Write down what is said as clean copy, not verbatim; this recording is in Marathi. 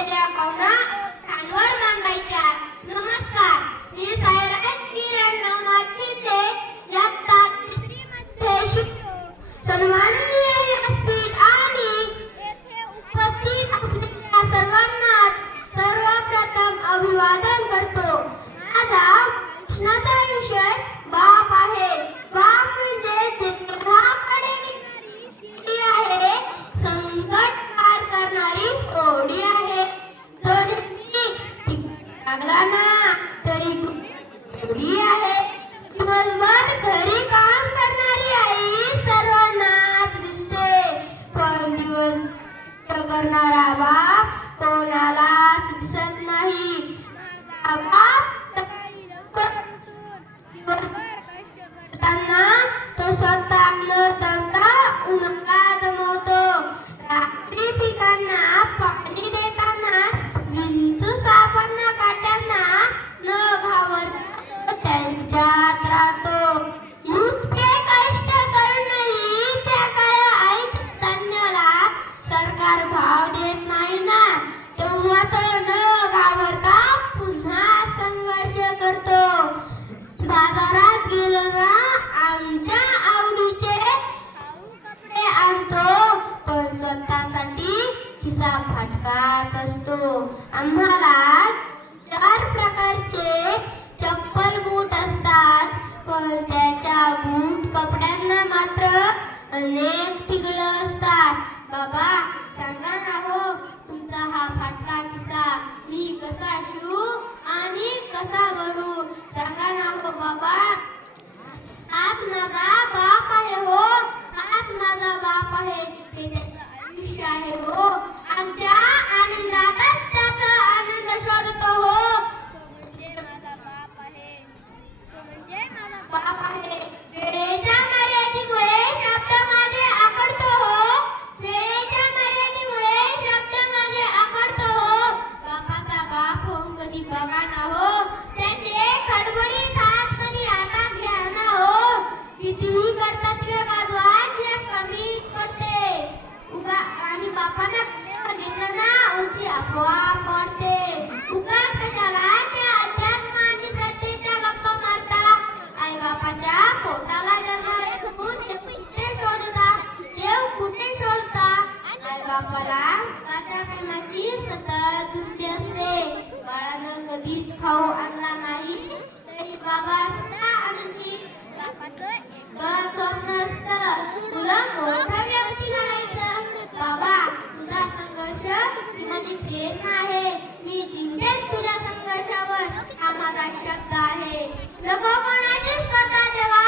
असलेल्या भावना कानवर मांडायच्या. नमस्कार, मी सायराज किरण नवनाथ शिंदे इयत्ता तिसरीमध्ये शिकतो. सन्माननीय व्यासपीठ आणि येथे उपस्थित असलेल्या सर्वांनाच सर्वप्रथम अभिवादन करतो. माझा प्रश्नाचा विषय बाप आहे. बाप म्हणजे देवाकडे निघणारी शिडी आहे, संकट पार करणारी होडी आहे. तरीही तिकीट लागला ना तरी होडी आहे. दिवसभर घरी काम करणारी आई सर्वांनाच दिसते, पण दिवस करणारा बाप कोणालाच दिसत नाही. बाप सकाळी लवकर दिवसभर कष्ट करताना तो स्वतः न दमता उन्हाळा दमवतो. रात्री पिकांना पाणी देताना विंचू सापांना काट्यांना न घाबरता त्यांच्यात राहतो. इतके कष्ट करूनही त्या काळ्या आईच्या धान्याला सरकार भाव देत नाही ना, तेव्हा तो न घाबरता पुन्हा संघर्ष करतो. बाजारात गेलो ना आमच्या आवडीचे कपडे आणतो, पण स्वतःसाठी खिसा फाटकाच असतो. आम्हाला 4 प्रकारचे चप्पल बूट असतात, पण त्याच्या बूट कपड्यांना मात्र अनेक ठिगळं असतात. बाबा सांगा ना हो, तुमचा हा फाटका खिसा मी कसा शिवू आणि कसा भरू? सांगा ना हो बाबा. हाच माझा बाप आहे हो, हाच माझा बाप आहे. हे त्याचं आयुष्य आहे हो. आमच्या आनंदातच त्याचा आनंद शोधतो हो. तो म्हणजे माझा बाप आहे, तो म्हणजे माझा बाप आहे. वेळेच्या मर्यादेमुळे शब्द माझे आकडतो हो, वेळेच्या मर्यादेमुळे शब्द माझे आकडतो हो. बापाचा बाप होऊन कधी बघा ना हो, त्याचे खडबडीत हात कधी हातात घ्या ना हो. कितीही कर्तव्य गाजवा जे कमीच पडते उगा, आणि बापांना घेतलं ना उंची आपोआप वाढते. उगाच कशाला त्या अध्यात्म आणि श्रद्धेच्या गप्पा मारता? आई बापाच्या पोटाला जन्माला कुठे शोधता? देव कुठे शोधता? आई बापाला काच्या प्रेमाची सतत बुद्धी असते. बाळानं कधीच खाऊ आणला नाही तरी बाबा सदा आनंदी. बापाचं एकच स्वप्न असतं, तुला मोठा व्यक्ती घडायचं. बाबा तुझा संघर्ष माझी प्रेरणा आहे. मी जिंकेन तुझ्या संघर्षावर, हा माझा शब्द आहे. नको कोणाची स्पर्धा देवा,